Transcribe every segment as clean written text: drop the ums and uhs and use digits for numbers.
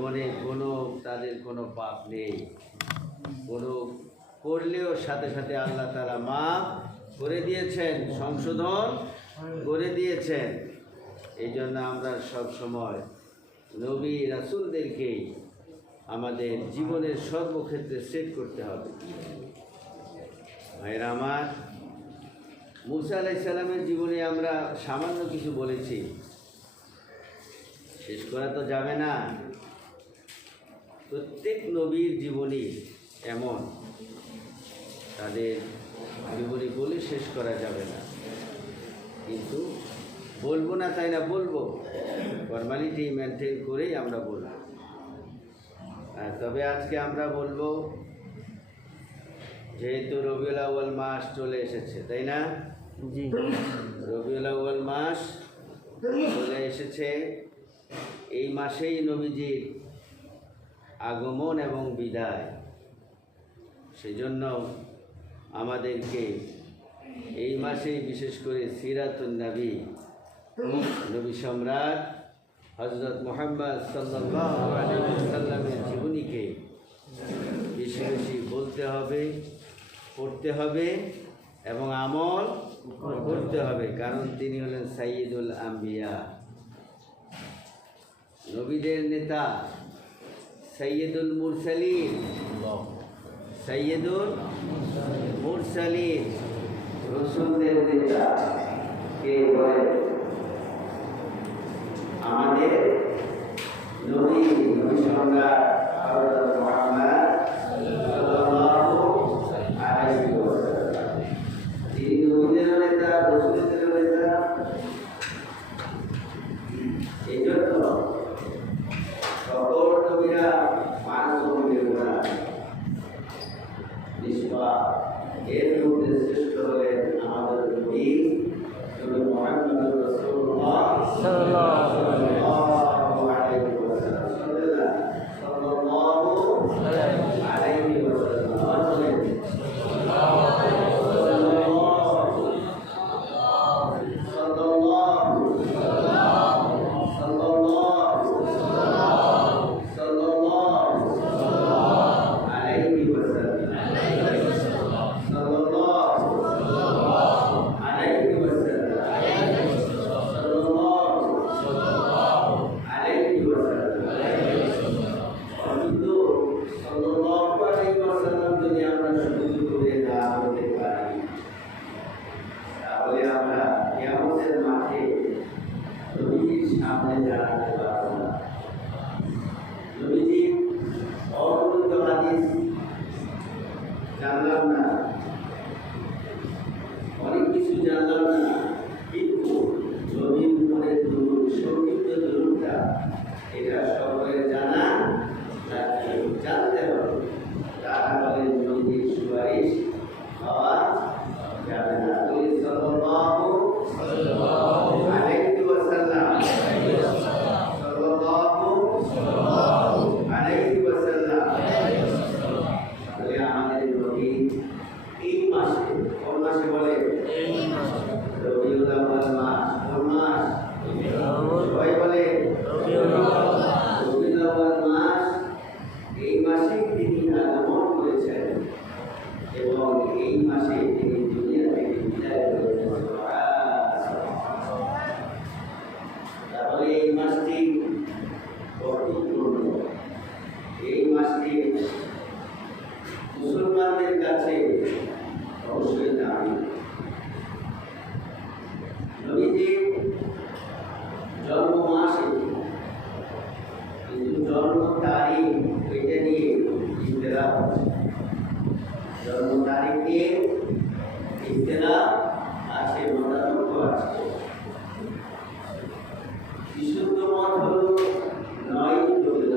জীবনে তাদের কোনো পাপ নেই, কোনো করলেও সাথে সাথে আল্লাহ তাআলা মাফ করে দিয়েছেন, সংশোধন করে দিয়েছেন। এই জন্য আমরা সব সময় নবী রাসূলদেরকেই আমাদের জীবনের সর্বক্ষেত্রে সেট করতে হবে। ভাইরা আমার, মুসা আলাইহিস সালামের জীবনে আমরা সামান্য কিছু বলেছি, শেষ করা তো যাবে না। প্রত্যেক নবীর জীবনী এমন, তাদের জীবনী বলে শেষ করা যাবে না, কিন্তু বলবো না তাই না, বলবো, ফর্মালিটি মেনটেন করেই আমরা বলবো। তবে আজকে আমরা বলবো, যেহেতু রবিউল আউয়াল মাস চলে এসেছে, তাই না? জি, রবিউল আউয়াল মাস চলে এসেছে। এই মাসেই নবীজির আগমন এবং বিদায়। সেজন্য আমাদেরকে এই মাসেই বিশেষ করে সিরাতুন নবী, নবী সম্রাট হযরত মুহাম্মদ সাল্লাল্লাহু আলাইহি ওয়াসাল্লামের জীবনীকে বেশি বেশি বলতে হবে, পড়তে হবে এবং আমল করতে হবে, কারণ তিনি হলেন সাইয়্যিদুল আম্বিয়া, নবীদের নেতা, সাইয়্যিদুল মুরসালিন, সাইয়্যিদুল মুরসালিন, রাসূলদের নেতা কে বলে? আমাদের নবী সম্রাট হযরত মুহাম্মদ সাল্লাল্লাহু আলাইহি ওয়াসাল্লাম। তিনি নবীদের নেতা, রাসূলদের নেতা। এই জন্য সকল নবীরা মানব নবীরা নিষ্পাপ, এর মধ্যে শ্রেষ্ঠ হলেন আমাদের নবী মুহাম্মদ রাসূলুল্লাহ সাল্লাল্লাহু আলাইহি ওয়াসাল্লাম। সাল্লাল্লাহু আলাইহি ওয়াসাল্লাম। জানলাম না, অনেক কিছু জানলাম না, কিন্তু নবীর উপরে দুরূদ, সংক্ষিপ্ত দুরূদটা, এটা সকলের জানা লাগবে, জানতে হবে। তারা বলেন নবীর সুপারিশ পাওয়া যাবে না। সাল্লাল্লাহু আলাইহি ওয়াসাল্লাম, সাল্লাল্লাহু আলাইহি ওয়াসাল্লাম। আমাদের নবী এই মাসে, কোন মাসে বলে? রবিউল আউয়াল মাস। কোন মাস? সবাই বলে রবিউল আউয়াল মাস। এই মাসে তিনি আগমন করেছেন এবং এই মাসে তিনি দুনিয়া থেকে বিদায় করেছেন। তাহলে এই মাসটি গুরুত্বপূর্ণ। এই মাসটি মুসলমানদের কাছে অবশ্যই দামি। নবীজির জন্ম মাসে, কিন্তু জন্ম তারিখ এটা নিয়ে ইখতিলাফ আছে। জন্ম তারিখ নিয়ে ইখতিলাফ আছে, মতানৈক্য আছে। বিশুদ্ধ মত হল 9 রবিউল।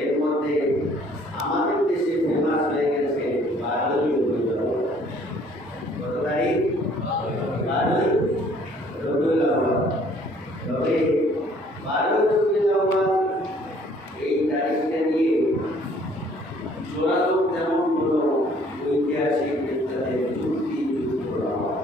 এর মধ্যে আমাদের দেশে ফেমাস হয়ে গেছে 12 রবিউল। কত তারিখ? 12 রবিউল আউয়াল। তবে 12 রবিউল আউয়াল এই তারিখটা নিয়ে যোগাযোগ তেমন কোনো ঐতিহাসিক নেতাদের যুক্তি যুক্ত করা হয়।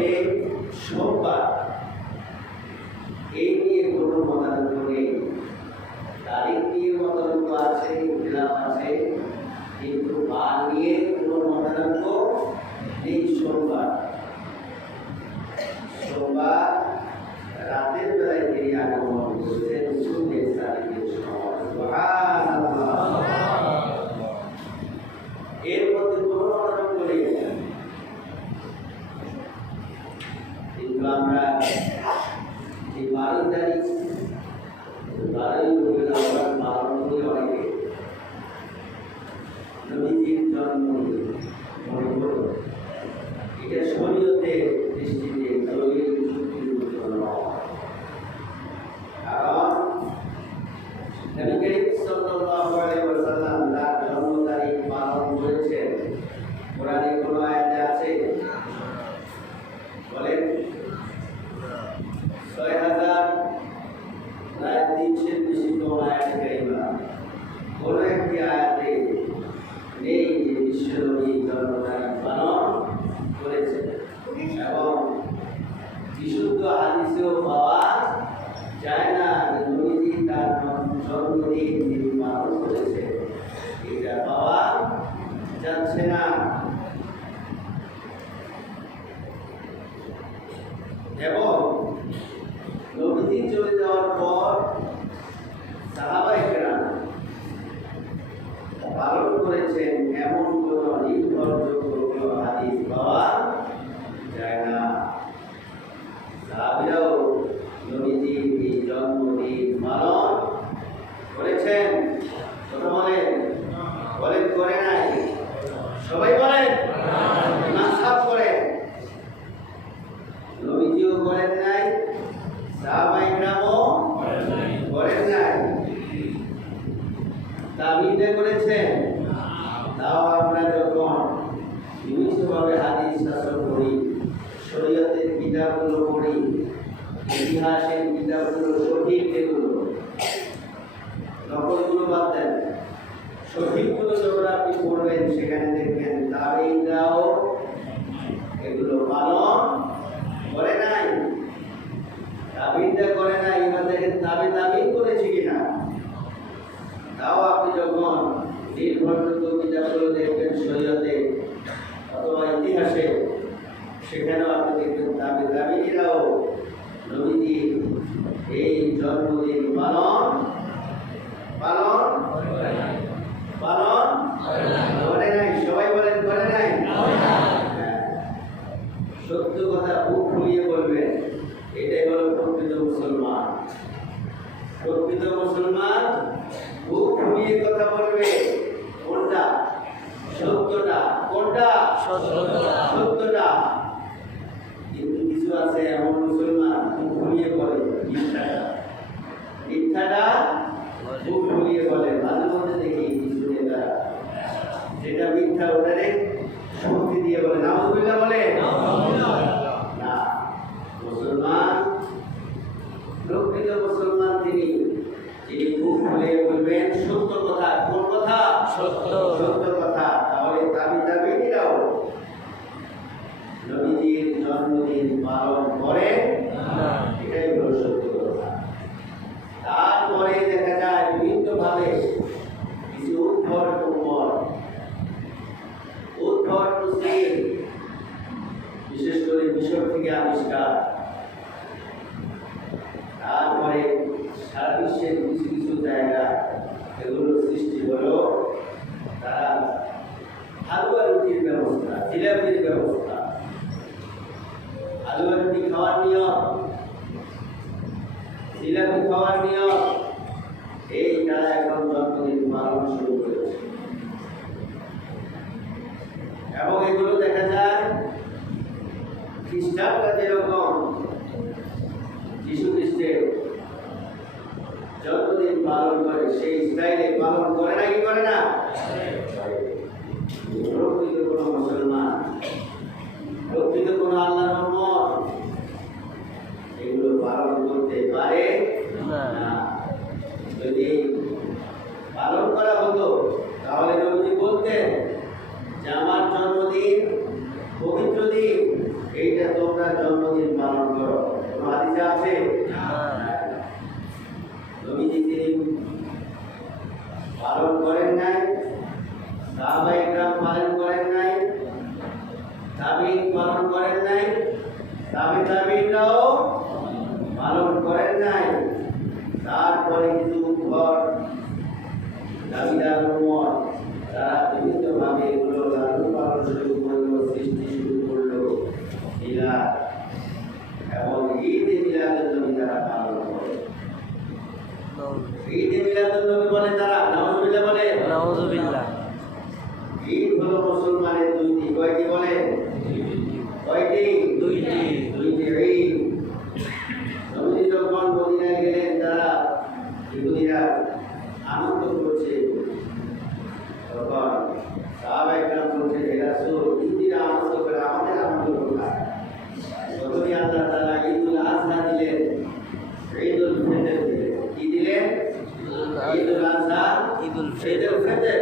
তবে সোমবার এই নিয়ে কোনো মতানৈক্য নেই। তারিখ নিয়ে মতানৈক্য আছে, ইখতিলাফ আছে, কিন্তু বার নিয়ে কোনো মতানৈক্য নেই। সোমবার রাতের বেলায় তিনি আগমন করেছেন সুন্নের তারিখের সময়। সুবহানাল্লাহ। এর মধ্যে কোনো মতানৈক্য নেই। কিন্তু আমরা এই 12 তারিখ 12ই রবিউল আউয়াল পালন করি অনেকে। নবীজির জন্মদিন মনে করো, এটা শরীয়তের দৃষ্টিতে দলিল যুক্তিযুক্ত নয়। কারণ নবী করিম সাল্লাল্লাহু আলাইহি ওয়াসাল্লাম তার জন্ম তারিখ পালন করেছেন কোরআনে কোন আয়াতে আছে? বলেন ৬,৩০০ বেশি কোন আয়াতে কারিমা কোন একটি আয়াতে নেই যে বিশ্বনবী জন্ম তারিখ পালন করেছেন। এবং বিশুদ্ধ হাদিসেও পাওয়া যায় না যে নবীজি তার জন্মদিন তিনি পালন করেছেন, এটা পাওয়া যাচ্ছে না। এবং নবীজি চলে যাওয়ার পর সাহাবায়ে কেরাম পালন করেছেন এমন কোন নির্ভরযোগ্য কোন হাদিস পাওয়া যায় না। সাহাবীরাও নবীজির এই জন্মদিন পালন করেছেন। কথা বলেন, বলেন করে নাই? সবাই বলেন না, সব করেন। নবীজিও করেন নাই, সাহাবায়ে কেরামও করেন নাই। তাবিঈনরা করেছেন। তাও আমরা যখন নিয়মিতভাবে হাদিস শাস্ত্র পড়ি, শরীয়তের কিতাবগুলো পড়ি, ইতিহাসের কিতাবগুলো সঠিক যেগুলো, নকলগুলো বাদ দেন, সঠিকগুলো যখন আপনি পড়বেন সেখানে দেখবেন তাবিঈনরাও এগুলো পালন করে নাই। তাবিঈনরা করে নাই, এবার দেখেন তাবিঈন করেছে কিনা। তাও আপনি যখন নির্ভরযোগ্য কিতাবগুলো দেখবেন শরীয়তে অথবা ইতিহাসে, সেখানেও আপনি দেখবেন তাবিঈনরাও নবীজির এই জন্মদিন পালন করে নাই। সবাই বলেন করে নাই। সত্য কথা বুক ফুলিয়ে বলবেন, এটাই হলো প্রকৃত মুসলমান। প্রকৃত মুসলমান বুক ফুলিয়ে কথা বলবে। কোনটা? সত্যটা। কোনটা? সত্যটা। কিন্তু কিছু আছে এমন মুসলমান বুক ফুলিয়ে বলে মিথ্যাটা বুক ফুলিয়ে বলে। মাঝে মধ্যে দেখি কিছু নেতা যেটা মিথ্যা ওটারে শক্তি দিয়ে বলে, নাউযুবিল্লাহ বলে না। মুসলমান, প্রকৃত মুসলমান যিনি বুক ফুলিয়ে বলবেন সত্য কথা। কোন কথা? সত্য কথা। তাহলে তাবিঈনরাও নবীজির জন্মদিন পালন করে না, এটাই হলো সত্য কথা। তারপরে দেখা যায় বিভিন্নভাবে কিছু উদ্ভট মুসলিম, বিশেষ করে মিশর থেকে আবিষ্কার, তারপরে সারা বিশ্বের কিছু কিছু জায়গা এগুলো সৃষ্টি হলো। তারা হালুয়া রুটির ব্যবস্থা, জিলাপির ব্যবস্থা, হালুয়া রুটি খাওয়ার নিয়ম, জিলাপি খাওয়ার নিয়ম, এই তারা এখন জন্মদিন পালন শুরু করেছে। এবং এগুলো দেখা যায় খ্রিস্টানরা যেরকম যীশু খ্রিস্টের জন্মদিন পালন করে সেই স্টাইলে পালন করে না, কি করে না? প্রকৃত কোনো মুসলমান, প্রকৃত কোনো আল্লাহর উম্মত এগুলো পালন করতে পারে না। যদি পালন করা হতো তাহলে নবীজি বলতেন যে আমার জন্মদিন পবিত্র দিন, এইটা তোমরা তার জন্মদিন পালন করো। কোনো হাদিসে আছে? নবীজি তিনি পালন করেন নাই, সাহাবায়ে কেরাম পালন করেন নাই, তাবিঈন পালন করেন নাই, তাবিঈনরাও পালন করেন নাই। তারপরে কিছু ঘর দাবিদার উম্মত তারা বিভিন্নভাবে এগুলো লালন পালন শুরু করলো, সৃষ্টি শুরু করলো মিলাদ এবং ঈদে মিলাদুন্নবী তারা পালন করে। ঈদে মিলাদুন্নবী বলে তারা, নাউযুবিল্লাহ বলে। নাউযুবিল্লাহ। ঈদ হলো মুসলমানের দুইটি, কয়টি বলে? কয়টি? দুইটি। দুইটি ঈদ। নবী যখন মদিনায় গেলেন তারা ইহুদিরা আনন্দ করছে, তখন সাহাবায়ে কেরাম বলছেন, হে রাসূল, ইহুদিরা আনন্দ করে, আমাদের আনন্দ কোথায়? তখনই আল্লাহ তাআলা ঈদুল আযহা দিলেন, ঈদুল ফিতর দিলেন। কি দিলেন? ঈদুল আযহা, ঈদুল ঈদুল ফিতর।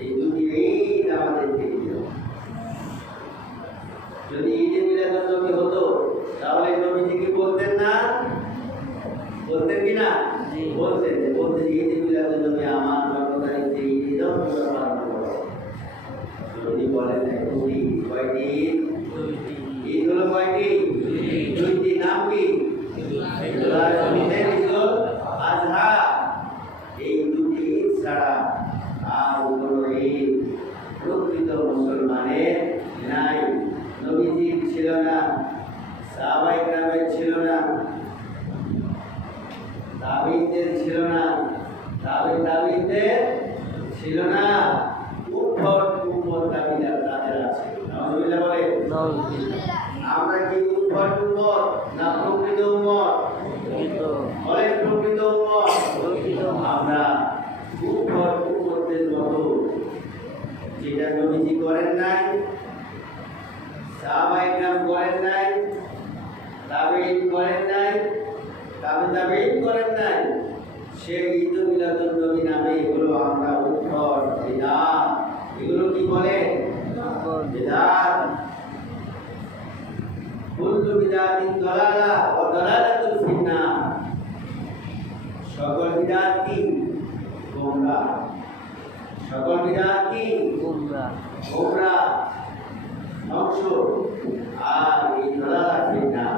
এই দুটি ঈদ আমাদেরকে দিল। যদি ঈদে মিলাদুন্নবী হতো তাহলে নবীজি কি বলতেন না? বলতেন কি না? বলতেন ঈদে মিলাদুন্নবী আমার জন্মতারিখে ঈদ পালন করো। নবীজি বলেন দুটি। কয়টি? ঈদ হলো কয়টি? দুইটি। নাম কি? ঈদুল আযহা। এই দুটি ঈদ ছাড়া আর কোনো ঈদ প্রকৃত মুসলমানের নাই। নবীজির ছিল না, সাহাবায়ে কেরামের ছিল না, তাবিঈনদের ছিল না, তাবিঈনদের ছিল না। উম্মত তাবিঈনরা তাদের আছে। নাউযুবিল্লাহ বলে। আমরা কি উম্মত না প্রকৃত উম্মত? বলেন প্রকৃত উম্মত। আমরা উম্মতের মতো যেটা নবীজি করেন নাই, সাহাবায়ে কেরাম করেন নাই, তাবিঈন করেন নাই, তাবিঈন করেন নাই, সেই ঈদ মিলাদুন্নবী নামে এগুলো আমরা উম্মত বিদআত, এগুলো কি বলে? বিদআত। কুল্লু বিদআতিন দালালা ওয়া দালালাতুন ফিন্নার। সকল বিদআত কি? গোমরাহ। সকল বিদআত কি? গোমরাহ, ধ্বংস। আর এই দালালা ফিন্নার,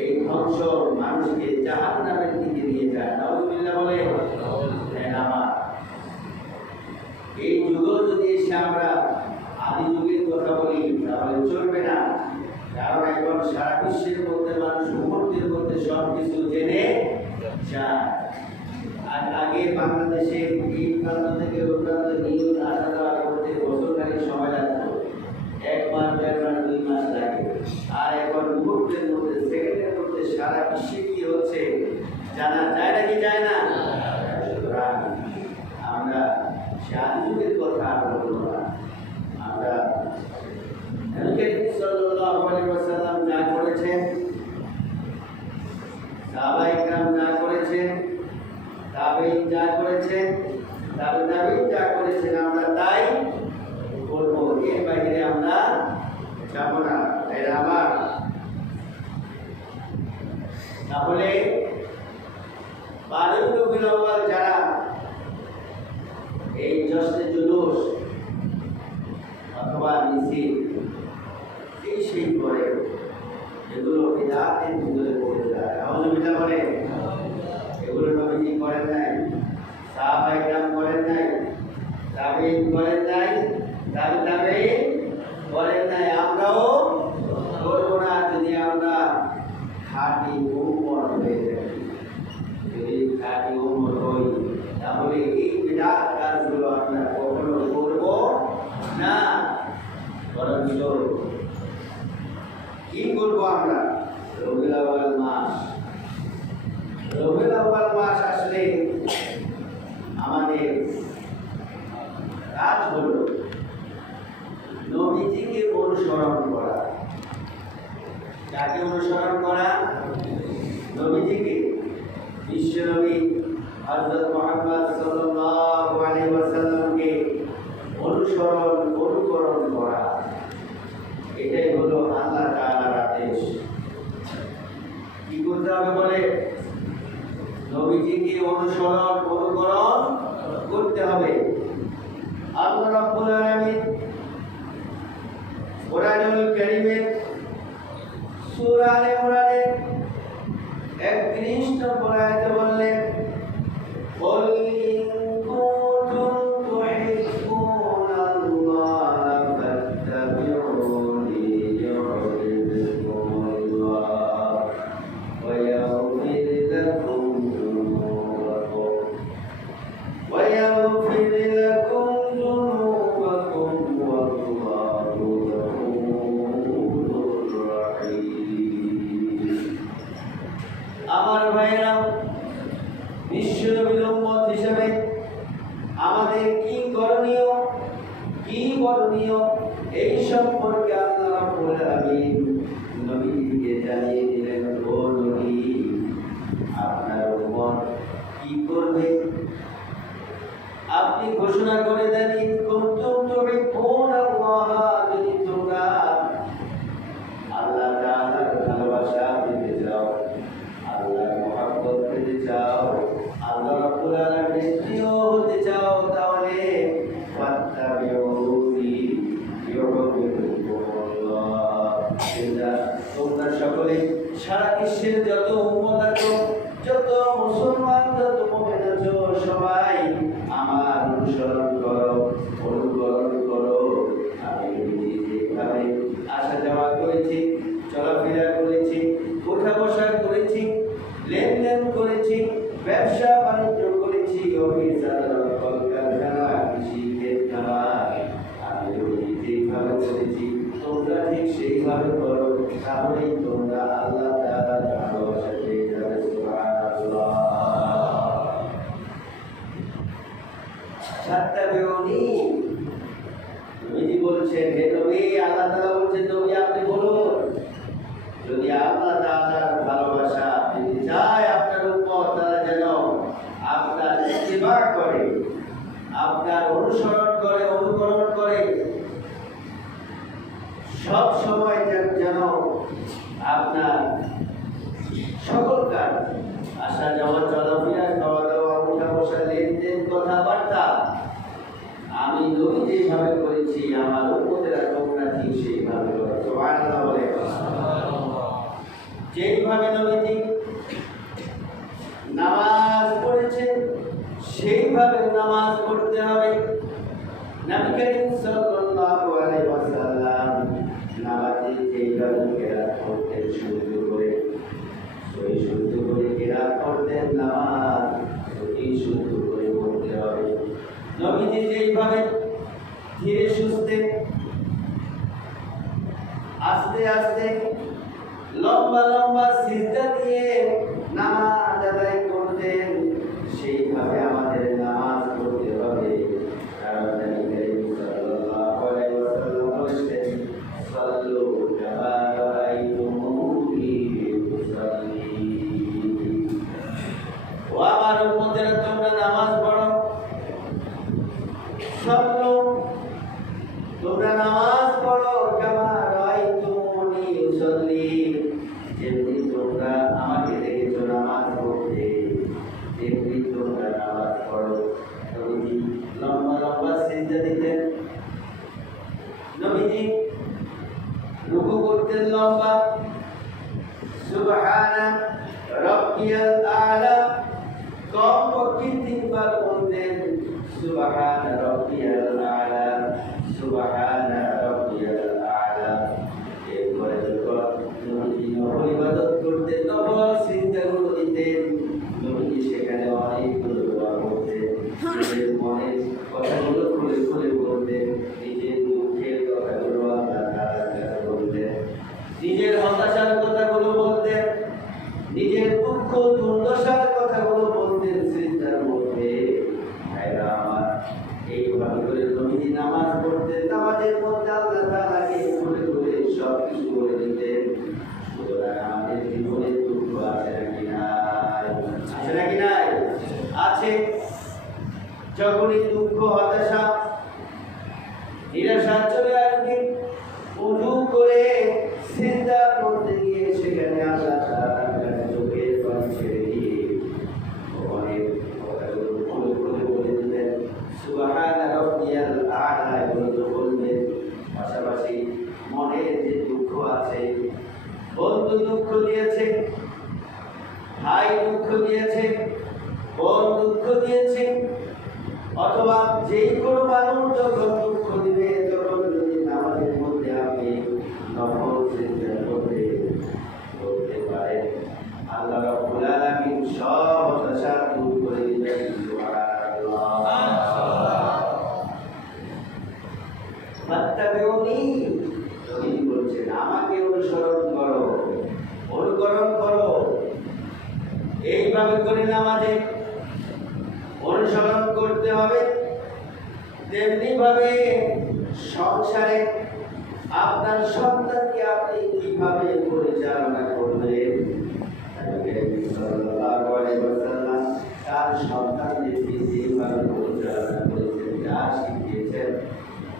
এই ধ্বংস মানুষকে জাহান্নামের দিকে নিয়ে যায়। নাউযুবিল্লাহ বলে। আমার এই যুগও যদি এসে আমরা আদি যুগের কথা বলি তাহলে চলবে না, কারণ এখন সারা বিশ্বের মধ্যে মানুষ মুহূর্তের মধ্যে সব কিছু জেনে যায়। আর আগে বাংলাদেশে এই প্রান্ত থেকে ওই প্রান্তে নিউজ আসা যাওয়া করতে বছরখানিক সময় লাগতো, 1 মাস 1.5 মাস 2 মাস লাগে। আর এখন মুহূর্তের মধ্যে, সেকেন্ডের মধ্যে সারা বিশ্বে কি হচ্ছে জানা যায় নাকি যায় না? আমরা আদি যুগের কথা আর বলবো না। আমরা নবী সাল্লাল্লাহু আলাইহি ওয়াসাল্লাম যা করেছেন, সাহাবায়ে কেরাম যা করেছেন, তাবিঈন যা করেছেন, তাবিঈন যা করেছেন, আমরা তাই করব। এর বাইরে আমরা যাব না। এরা আমার তাহলে 12 রবিউল আউয়াল যারা এই জশ্নে জুলুস অথবা মিছিল এই সেই করে, এগুলো বিদআতের ভিতরে পড়ে যায়। নাউযুবিল্লাহ বলে। এগুলো নবীজি করেন নাই, সাহাবায়ে কেরাম করেন নাই, তাবিঈন করেন নাই, তাবিঈন করেন নাই, আমরাও করব না। যদি আমরা খাঁটি উম্মত হয়ে থাকি, যদি খাঁটি উম্মত হই, তাহলে এই বিদআত কাজগুলো আমরা কখনো করব না। বরঞ্চ কি করব আমরা? রবিউল আউয়াল মাস, রবিউল আউয়াল মাস আসলে আমাদের কাজ হলো নবীজিকে অনুসরণ করা। কাকে অনুসরণ করা? নবীজিকে। বিশ্বনবী হযরত মুহাম্মদ সাল্লাল্লাহু আলাইহি ওয়াসাল্লামকে অনুকরণ করা। এটাই হলো আল্লাহ তাআলার অনুকরণ করতে হবে। আল্লাহ রাব্বুল আলামিন কোরআনুল কারীমের সূরা আলে ইমরানের 31 নম্বর আয়াতে বললেন, قل إن كنتم تحبون الله فاتبعوني يحببكم الله ويغفر لكم ذنوبكم والله غفور رحيم। আমার ভাইরা, বিশ্বনবীর উম্মত হিসেবে আমাদের কি করণীয়, কি বর্ণনীয়, এই সম্পর্কে আল্লাহ রাব্বুল আলামিন নবীকে জানিয়ে দিলেন। ও নবী, আপনার উম্মত কি করবে আপনি ঘোষণা করে দেন। ইন কুনতুম তুহিব্বুনাল্লাহ, যদি তোমরা আল্লাহ তাআলার ভালোবাসা পেতে চাও, আল্লাহর মহব্বত পেতে চাও, আল্লাহ রাব্বুল আলামিনের প্রিয় হতে চাও, তাহলে ফাত্তাবিউনি ইউহিব্বুকুমুল্লাহ। তোমরা সকলে সারা বিশ্বের যত উম্মত আছো, যত মুসলমান, যত মুমিন আছো, সবাই আমার অনুসরণ করো, অনুকরণ করো। আমি যেভাবে আসা যাওয়া করেছি, চলাফেরা করেছি, ওঠা বসা করেছি, লেনদেন করেছি, ব্যবসা বাণিজ্য করেছি, অফিস আদালত, কলকারখানা, কৃষি ক্ষেত খামার, আমি যেভাবে করেছি তোমরা ঠিক সেইভাবে করো, তাহলেই তোমরা আল্লাহ তাআলার ভালোবাসা পেয়ে যাবে। সুবহানাল্লাহ। ফাত্তাবিউনি, নবীজি বলছেন, হে নবী, আল্লাহ তাআলা বলছেন, নবী আপনি বলুন, যদি আল্লাহ তাআলার ভালোবাসা পেতে চায় আপনার উম্মত, তারা যেন আপনার ইত্তিবা করে, আপনার অনুসরণ করে, অনুকরণ করে, সব সময় যেন আপনার সকল কাজ, আসা যাওয়া, চলাফেরা, খাওয়া দাওয়া, উঠা বসা, লেনদেন, কথাবার্তা, আমি নবী যেভাবে করেছি আমার উম্মতেরা তোমরা ঠিক সেইভাবে করো। সুবহানাল্লাহ বলে। যেইভাবে নবীজি নামাজ পড়েছেন সেইভাবে নামাজ পড়তে হবে। নবী করিম সাল্লাল্লাহু আলাইহি ওয়াসাল্লাম নামাজে যেইভাবে কেরাত করতেন, শুদ্ধ করে, শুদ্ধ করে কেরাত করতেন, নামাজ এই শুদ্ধ করে পড়তে হবে। নবীজি যেইভাবে ধীরে সুস্থে, আস্তে আস্তে, লম্বা লম্বা সিজদা দিয়ে নামাজ আদায় করতেন, সেইভাবে আমাদের নামাজ পড়তে হবে। কারণ নবী করিম সাল্লাল্লাহু আলাইহি ওয়াসাল্লাম বলেছেন, সাল্লু কামা রাআইতুমুনি উসাল্লি। ও আমার উম্মতেরা, তোমরা নামাজ পড়ো। সাল্লু, তোমরা নামাজ পড়ো, কামা রাআইতুমুনি উসাল্লি, যেমনি তোমরা আমাকে দেখেছো নামাজ পড়তে, তেমনি তোমরা নামাজ পড়ো। নবীজি লম্বা লম্বা সিজদা দিতেন, নবীজি রুকু করতেন লম্বা, সুবহানা রাব্বিয়াল আ'লা কমপক্ষে 3 বার বলতেন, সুবহানা রাব্বিয়াল আ'লা, সুবহানা রাব্বিয়াল আ'লা। এরপরে যখন নবীজি নফল ইবাদত করতেন, নফল সিজদাগুলো দিতেন, নবীজি সেখানে অনেকগুলো দোয়া করতেন, নিজের মনের কথাগুলো খুলে খুলে বলতেন, নিজের দুঃখের কথাগুলো আল্লাহ তাআলার কাছে বলতেন, নিজের হতাশার কথাগুলো বলতেন, নিজের দুঃখ দুর্দশার কথাগুলো বলতেন সিজদার মধ্যে। ভাইরা আমার, এইভাবে করে নবীজি নামাজ পড়তেন, নামাজের মধ্যে আল্লাহ তাআলাকে খুলে খুলে সব কিছু বলে দিতেন। সুতরাং আমাদের জীবনে দুঃখ আছে নাকি নাই? আছে নাকি নাই? আছে। যখনই দুঃখ, হতাশা, নিরাশা চলে আসবে, ওযু করে সিজদা করতে গিয়ে সেখানে আল্লাহ তাআলার কাছে চোখের পানি ছেড়ে দিয়ে অনেক দুঃখ দিয়েছে, ভাই দুঃখ দিয়েছে, বোন দুঃখ দিয়েছে, অথবা যে কোনো মানুষ যখন দুঃখ দিবে তখন যদি নামাজের মধ্যে আপনি নফল সিজদা করতে পারেন, আল্লাহ রাব্বুল আলামিন সব হতাশা দূর করে দিবেন। সুবহানাল্লাহ। ফাত্তাবিউনি, নবী বলছেন আমাকে অনুসরণ করো, অনুকরণ করো। এইভাবে করে নামাজে অনুসরণ করতে হবে। তেমনি ভাবে সংসারে আপনার সন্তানকে আপনি কিভাবে পরিচালনা করবেন, তার সন্তানদেরকে যেভাবে পরিচালনা করেছেন, যা শিখিয়েছেন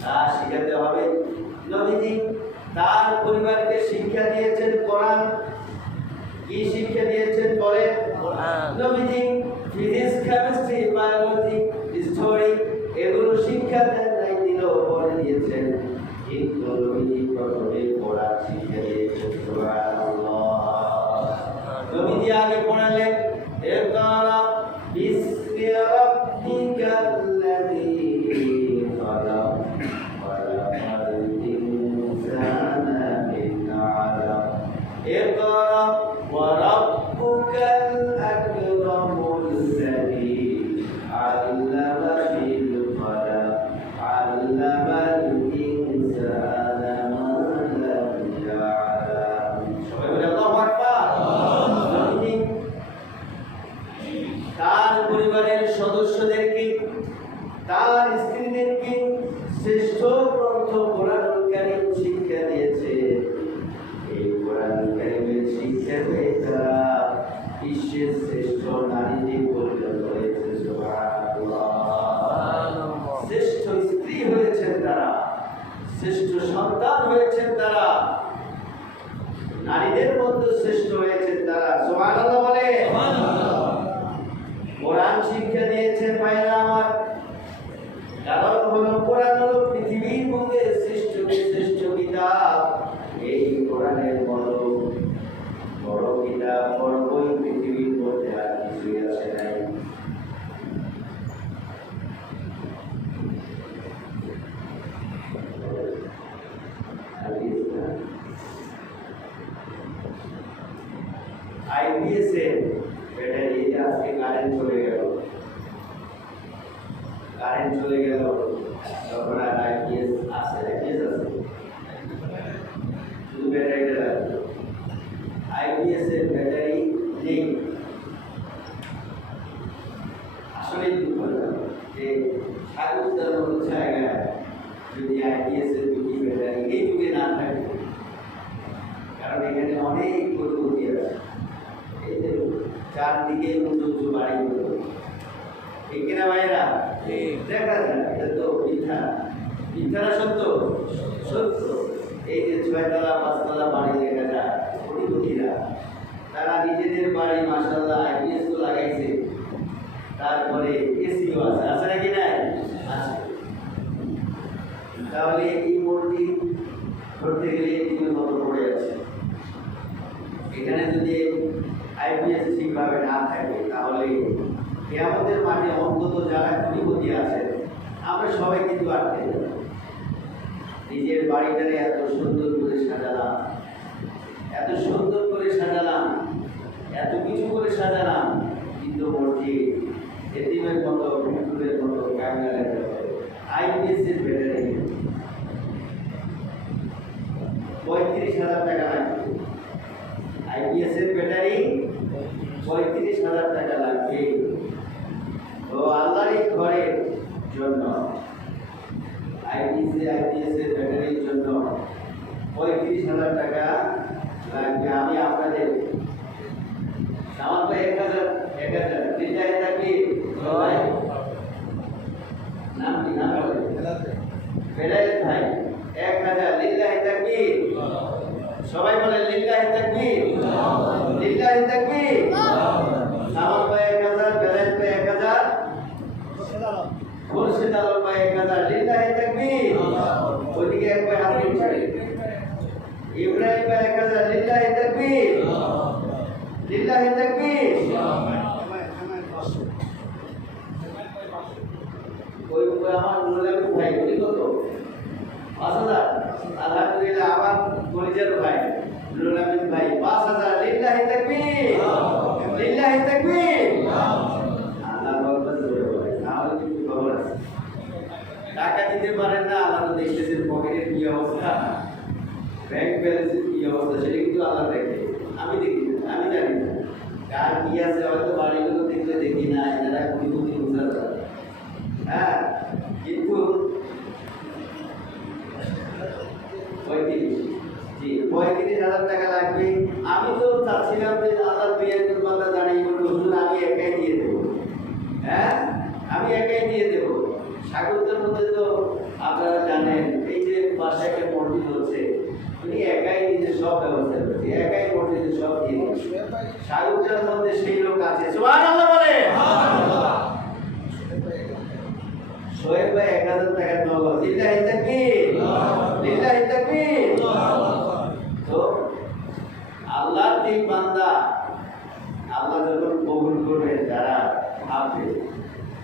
তা শিখাতে হবে। নবীজি তার পরিবারকে শিক্ষা দিয়েছেন কোরআন। কি শিক্ষা দিয়েছেন বলেন? নবীজি ফিজিক্স, কেমিস্ট্রি, বায়োলজি, হিস্টোরি এগুলো শিক্ষা দেন নাই, দিলেও পরে দিয়েছেন, কিন্তু নবীজি প্রথমে কোরআন শিক্ষা দিয়েছেন। সুবহানাল্লাহ। নবীজি আগে পড়ালেন ইকরা বিসমি রাব্বিকাল্লাযী খালাক খালাকাল ইনসানা মিন আলাক ইকরা ওয়া রাব্বুকাল আকরামুল্লাযী আল্লামা বিল কলম আল্লামাল ইনসানা মা লাম ইয়ালাম। সবাই বলে আল্লাহু আকবার। তার পরিবারের সদস্যদেরকে, তার স্ত্রীদেরকে শ্রেষ্ঠ গ্রন্থ কোরআনুল কারীম শিক্ষা দিয়েছে। এই কোরআনুল কারীমের শিক্ষা পেয়ে তারা বিশ্বের শ্রেষ্ঠ নারীতে পরিণত হয়েছে। সুবহানাল্লাহ। শ্রেষ্ঠ স্ত্রী হয়েছেন তারা, শ্রেষ্ঠ সন্তান হয়েছেন তারা, নারীদের মধ্যে শ্রেষ্ঠ হয়েছেন তারা। সুবহানাল্লাহ বলে। কোরআন শিক্ষা দিয়েছেন ভাইরা আমার, কারণ হলো কোরআন হলো পৃথিবীর মধ্যে শ্রেষ্ঠ কিতাব। এই কোরআনের মতো বড় কিতাব, বড় বই পৃথিবীর মধ্যে আর কিছুই আছে নাই। IPS এর ব্যাটারি আজকে কারেন্ট চলে গেল, তখন আর IPS আছে, শুধু ব্যাটারিটা লাগবে। IPS এর ব্যাটারি নেই। আসলে দুঃখজনক যে স্বাগতার মতো জায়গায় যদি IPS এর দুটি ব্যাটারি এই যুগে না থাকে, কারণ এখানে অনেক পদ্ধতি আছে। এই যে চারদিকে উঁচু উঁচু বাড়িগুলো, ঠিক কিনা ভাইরা? দেখা যায় এটা তো মিথ্যা, মিথ্যা না সত্য? সত্য। এই যে 6তলা 5তলা বাড়ি দেখা যায়, কোটিপতিরা তারা নিজেদের বাড়ি মাশাআল্লাহ IPS তো লাগাইছে, তারপরে এসিও আছে, আছে নাকি নাই? আছে। তাহলে এই মসজিদ ধরতে গেলে এটির মতো পড়ে আছে। এখানে যদি IPS ঠিকভাবে না থাকে তাহলে কিয়ামতের মাঠে অন্তত যারা কোটিপতি আছে আমরা সবাই কিন্তু আটকে যাব। নিজের বাড়িটারে এত সুন্দর করে সাজালাম, এত সুন্দর করে সাজালাম, এত কিছু করে সাজালাম, কিন্তু মসজিদ এতিমের মতো, বিদ্যুতের মতো ক্যামেরা IPS এর ব্যাটারি 35,000 টাকা লাগবে। IPS এর ব্যাটারি 35,000 টাকা লাগবে। তো আল্লাহর ঘরের জন্য IPS এর ব্যাটারির জন্য 35,000 টাকা লাগবে। আমি আপনাদের আমার তো 1,000 লিটার থাকি নাম কি নাম বেলায়েত ভাই 1,000 লিল্লাহি তাকবীর। সবাই বলে লিল্লাহি তাকবীর, লিল্লাহি তাকবীর। আমার ভাই 1,000, বেলায়েত ভাই 1,000, খুরশিদ আলম ভাই 1,000, লিল্লাহি তাকবীর। ওইদিকে এক ভাই হাত উঠিয়ে, ইব্রাহিম ভাই 1,000, লিল্লাহি তাকবীর। লিল্লাহি তাকবীর। ওই আমার নুরুল ভাই উনি কত ৫,০০০। আলহামদুলিল্লাহ আমার পরিচয় ভাই নুরুল ভাই ৫,০০০। লিল্লাহি তাকবীর, লিল্লাহি তাকবীর। আল্লাহ বলবেন ভাই নাহলে কিন্তু খবর আছে। টাকা দিতে পারেন না, আল্লাহ তো দেখতেছেন পকেটের কি অবস্থা, ব্যাংক ব্যালেন্সের কি অবস্থা, সেটা কিন্তু আল্লাহ দেখে। আমি দেখি না, আমি জানি না কার কি আছে, হয়তো বাড়িগুলো দেখলে দেখি না, এনারা কোটি বোঝা যায়। হ্যাঁ, কিন্তু ৩৫,০০০ টাকা লাগবে। আমি তো চাচ্ছিলাম যে আল্লাহ দুই একজন বান্দা দাঁড়িয়ে বলল হুজুর আমি একাই দিয়ে দেবো। হ্যাঁ, আমি একাই দিয়ে দেবো। স্বাগতের মধ্যে তো আপনারা জানেন এই যে পাশে একটা মসজিদ হচ্ছে, উনি একাই নিজে সব ব্যবস্থা করছে, একাই মসজিদে সব দিয়ে দিচ্ছে। স্বাগতের মধ্যে সেই লোক আছে, সুবহানাল্লাহ বলে। সোহেব ভাই ১,০০০ টাকা নগদ। লিল্লাহি তাকবীর, লিল্লাহি তাকবীর। তো আল্লাহর যে বান্দা, আল্লাহ যখন কবুল করবেন, যারা ভাববে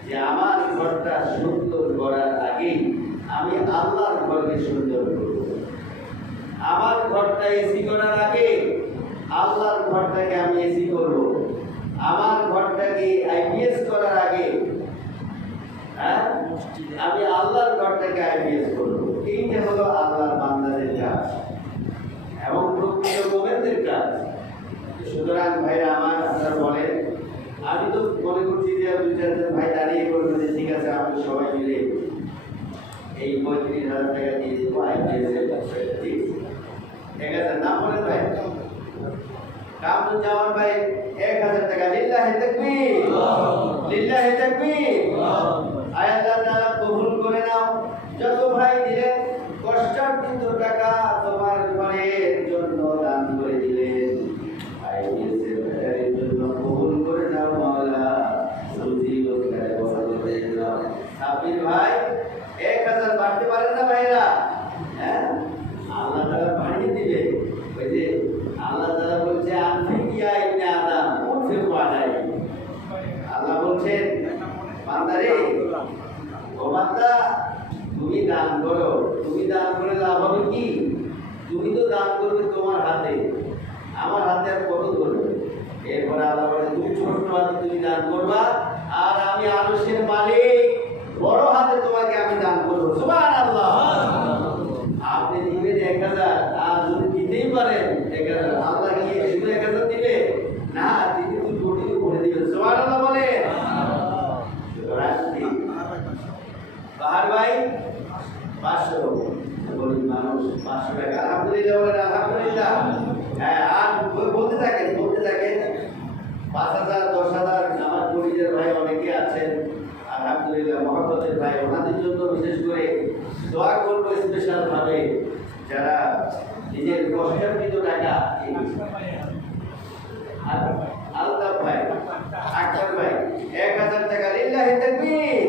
যে আমার ঘরটা সুন্দর করার আগে আমি আল্লাহর ঘরকে সুন্দর করব, আমার ঘরটা এসি করার আগে আল্লাহর ঘরটাকে আমি এসি করব, আমার ঘরটাকে আইপিএস করার আগে আমি আল্লাহর ঘরটাকে আইপিএস করব। এইটা হলো আল্লাহর বান্দাদের কাজ এবং প্রকৃত মোমেনদের কাজ। সুতরাং ভাইরা আমার, আপনারা বলেন, আমি তো মনে করছি যে ২-৪ ভাই দাঁড়িয়ে করবেন যে ঠিক আছে আমি সবাই মিলে এই ৩৫,০০০ টাকা দিয়ে দেবো আইপিএস। ঠিক ১,০০০ নাম বলেন ভাই। কামরুজ্জামান ভাই ১,০০০ টাকা। লিল্লাহি তাকবীর, লিল্লাহি তাকবীর। আল্লাহ তাআলা কবুল করে নাও। যত ভাই দিলেন কষ্টার্জিত টাকা তোমার ঘরের জন্য দান করে দিলেন, আইপিএসের ব্যাটারির জন্য কবুল করে নাও মাওলা, রুজি রোজগারে বরকত করে দাও। সাব্বির ভাই ১,০০০ বাড়তে পারেন না ভাইরা? হ্যাঁ, আল্লাহ তাআলা বাড়িয়ে দিবে। ওই যে আল্লাহ তাআলা বলছে আনফিক ইয়া ইবনে আদম উনফিক ওয়ালাই। আল্লাহ বলছেন বান্দারে, ও বান্দা তুমি দান করো। তুমি দান করে লাভ হবে কি? তুমি তো দান করবে তোমার হাতে, আমার হাতে আর কত করবে? এরপরে আল্লাহ বলে তুমি ছোট হাতে তুমি দান করবা, আর আমি আরশের মালিক বড় হাতে তোমাকে আমি দান করবো। সুবহানাল্লাহ। আপনি দিবেন ১,০০০, আর যদি দিতেই পারেন ১,০০০, আল্লাহ কি শুধু ১,০০০ দিবে না, তিনি ২ কোটি করে দিবেন। সুবহানাল্লাহ বলে। বাহার ভাই ৫০০, গরিব মানুষ ৫০০ টাকা। আলহামদুলিল্লাহ বলেন, আলহামদুলিল্লাহ। হ্যাঁ, আর বলতে থাকেন, বলতে থাকেন। ৫,০০০, ১০,০০০। আমার পরিচয় ভাই অনেকে আছেন, আলহামদুলিল্লাহ মহব্বতের ভাই, ওনাদের জন্য বিশেষ করে দোয়া করবো স্পেশাল ভাবে, যারা নিজের কষ্টার্জিত টাকা। আলতাফ ভাই, আক্তার ভাই ১,০০০ টাকা। লিল্লাহি তাকবীর।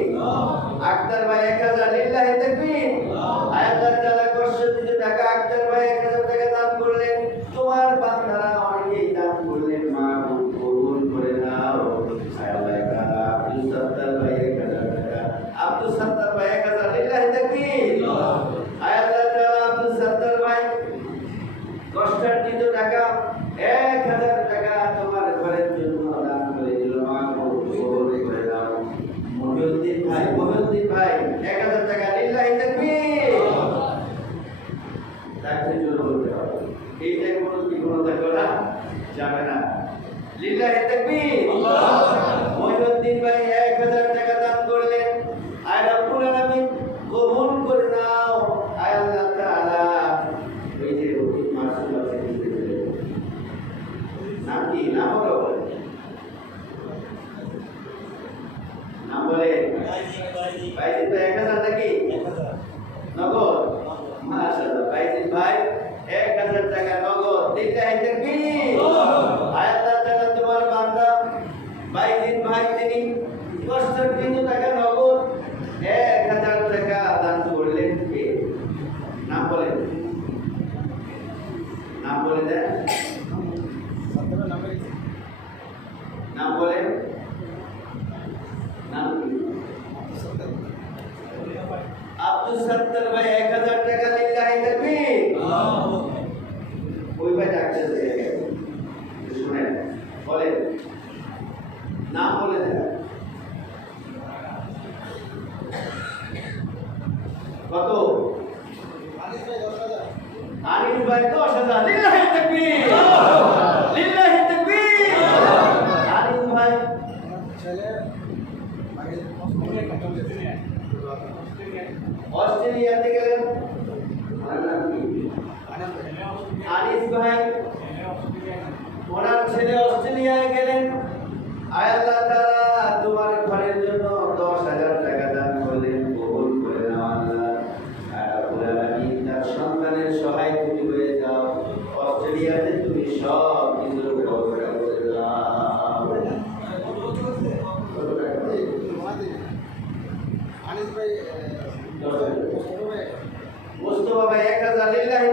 আক্তার ভাই ১,০০০। লিল্লাহি তাকবীর। আল্লাহ তাআলা কষ্টার্জিত টাকা আক্তার ভাই ১,০০০ টাকা দান করলেন। তোমার বান্দারা অনেকেই দান করলেন, মা কবুল করে নাও। আল্লাহ তাআলা আব্দুল সত্তার ভাই ১,০০০ টাকা। আব্দুল সত্তার ভাই ১,০০০। লিল্লাহি তাকবীর। আল্লাহ তাআলা আব্দুল সত্তার ভাই কষ্টার্জিত টাকা ১,০০০ টাকা তোমার ঘরের জন্য দান করে দিল, মা কবুল করে নাও। মহিউদ্দিন ভাই, মহিউদ্দিন ভাই ১,০০০ টাকা। লিল্লাহি তাকবীর। তাকে জোর বলতে হবে, এইটা কোনো বিঘ্নতা করা যাবে না। লিল্লাহি তাকবীর। মহিউদ্দিন ভাই ১,০০০ টাকা দান করলেন। আয় রব্বুল আলামিন কবুল করে নাও। আয় আল্লাহ তাআলা এই যে মাসুল আছে নাম কি? নাম বলো, নাম বলে। বাইজিদ ভাই ১,০০০ নাকি নগদ? মাশাআল্লাহ, বাইজিদ ভাই ১,০০০ টাকা নগদ। লিল্লাহি তাকবীর। আল্লাহ তাআলা তোমার আনিস ভাই 10,000। লিল্লাহি তাকবীর, লিল্লাহি তাকবীর। আনিস ভাই অস্ট্রেলিয়াতে গেলেন, আনিস ভাই ওনার ছেলে অস্ট্রেলিয়ায় গেলেন। আয় আল্লাহ তাআলা তোমার ঘরের জন্য 10,000 টাকা দান করলেন, কবুল করে নাও আল্লাহ। রাব্বুল আলামিন তার সন্তানের সহায় তুমি হয়ে যাও। অস্ট্রেলিয়াতে তুমি সব কিছুর ব্যবস্থা করে দাও। মোস্তফা ভাই 1,000। লিল্লাহি